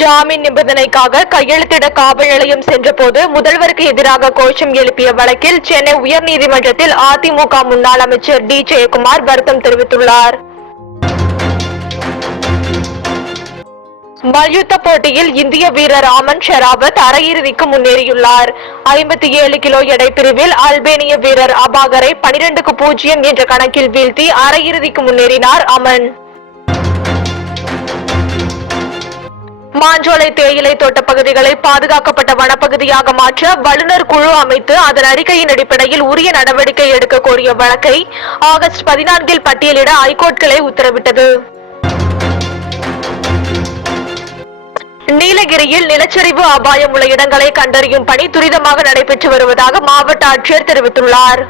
ஜாமீன் நிபந்தனைக்காக கையெழுத்திட காவல் நிலையம் சென்றபோது முதல்வருக்கு எதிராக கோஷம் எழுப்பிய வழக்கில் சென்னை உயர்நீதிமன்றத்தில் அதிமுக முன்னாள் அமைச்சர் டி ஜெயக்குமார் வருத்தம் தெரிவித்துள்ளார். மல்யுத்த போட்டியில் இந்திய வீரர் ஆமன் ஷெராவத் அரையிறுதிக்கு முன்னேறியுள்ளார். 57 கிலோ எடை பிரிவில் அல்பேனிய வீரர் அபாகரை 12-0 என்ற கணக்கில் வீழ்த்தி அரையிறுதிக்கு முன்னேறினார் அமன். மாஞ்சோலை தேயிலை தோட்ட பகுதிகளை பாதுகாக்கப்பட்ட வனப்பகுதியாக மாற்ற வல்லுநர் குழு அமைத்து அதன் அறிக்கையின் அடிப்படையில் உரிய நடவடிக்கை எடுக்க கோரிய வழக்கை ஆகஸ்ட் 14 பட்டியலிட ஐகோர்ட் கிளை உத்தரவிட்டது. நீலகிரியில் நிலச்சரிவு அபாயம் உள்ள இடங்களை கண்டறியும் பணி துரிதமாக நடைபெற்று வருவதாக மாவட்ட ஆட்சியர் தெரிவித்துள்ளார்.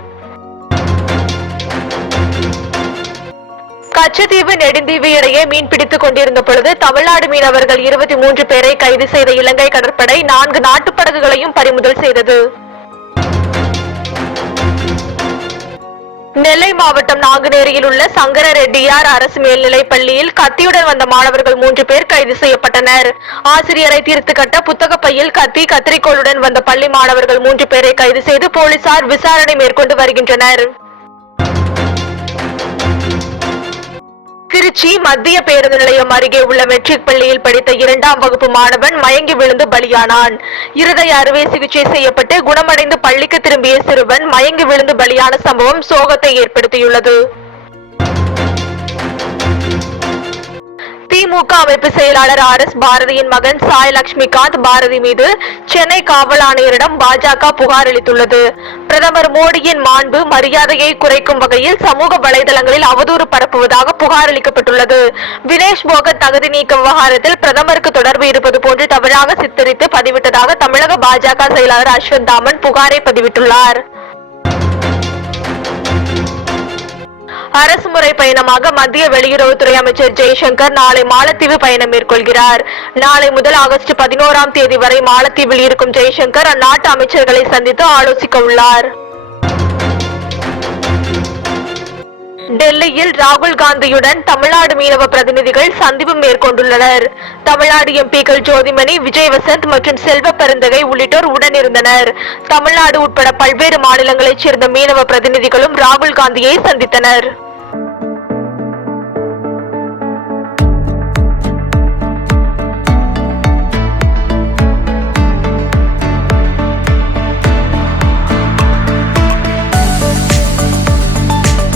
கச்சத்தீவு நெடுந்தீவு இடையே மீன்பிடித்துக் கொண்டிருந்த பொழுது தமிழ்நாடு மீனவர்கள் 23 பேரை கைது செய்த இலங்கை கடற்படை 4 நாட்டுப்படகுகளையும் பறிமுதல் செய்தது. நெல்லை மாவட்டம் நாங்குநேரியில் உள்ள சங்கர ரெட்டியார் அரசு மேல்நிலைப் பள்ளியில் கத்தியுடன் வந்த மாணவர்கள் 3 பேர் கைது செய்யப்பட்டனர். ஆசிரியரை தீர்த்து கட்ட புத்தக பையில் கத்தி கத்திரிக்கோளுடன் வந்த பள்ளி மாணவர்கள் 3 பேரை கைது செய்து போலீசார் விசாரணை மேற்கொண்டு வருகின்றனர். திருச்சி மத்திய பேருந்து நிலையம் அருகே உள்ள மெட்ரிக் பள்ளியில் படித்த 2ஆம் வகுப்பு மாணவன் மயங்கி விழுந்து பலியானான். இருதய அறுவை சிகிச்சை செய்யப்பட்டு குணமடைந்து பள்ளிக்கு திரும்பிய சிறுவன் மயங்கி விழுந்து பலியான சம்பவம் சோகத்தை ஏற்படுத்தியுள்ளது. திமுக அமைப்பு செயலாளர் RS பாரதியின் மகன் சாய் லட்சுமிகாந்த் பாரதி மீது சென்னை காவல் ஆணையரிடம் பாஜக புகார் அளித்துள்ளது. பிரதமர் மோடியின் மாண்பு மரியாதையை குறைக்கும் வகையில் சமூக வலைதளங்களில் அவதூறு பரப்புவதாக புகார் அளிக்கப்பட்டுள்ளது. வினேஷ் போகத் தகுதி நீக்க விவகாரத்தில் பிரதமருக்கு தொடர்பு இருப்பது போன்று தவறாக சித்தரித்து பதிவிட்டதாக தமிழக பாஜக செயலாளர் அஸ்வத் தாமன் புகாரை பதிவிட்டுள்ளார். அரசு முறை பயணமாக மத்திய வெளியுறவுத்துறை அமைச்சர் ஜெய்சங்கர் நாளை மாலத்தீவு பயணம் மேற்கொள்கிறார். நாளை முதல் ஆகஸ்ட் 11ஆம் தேதி வரை மாலத்தீவில் இருக்கும் ஜெய்சங்கர் அந்நாட்டு அமைச்சர்களை சந்தித்து ஆலோசிக்க உள்ளார். டெல்லியில் ராகுல் காந்தியுடன் தமிழ்நாடு மீனவ பிரதிநிதிகள் சந்திப்பு மேற்கொண்டுள்ளனர். தமிழ்நாடு எம்பிக்கள் ஜோதிமணி, விஜய் வசந்த் மற்றும் செல்வ பெருந்தகை உள்ளிட்டோர் உடனிருந்தனர். தமிழ்நாடு உட்பட பல்வேறு மாநிலங்களைச் சேர்ந்த மீனவ பிரதிநிதிகளும் ராகுல் காந்தியை சந்தித்தனர்.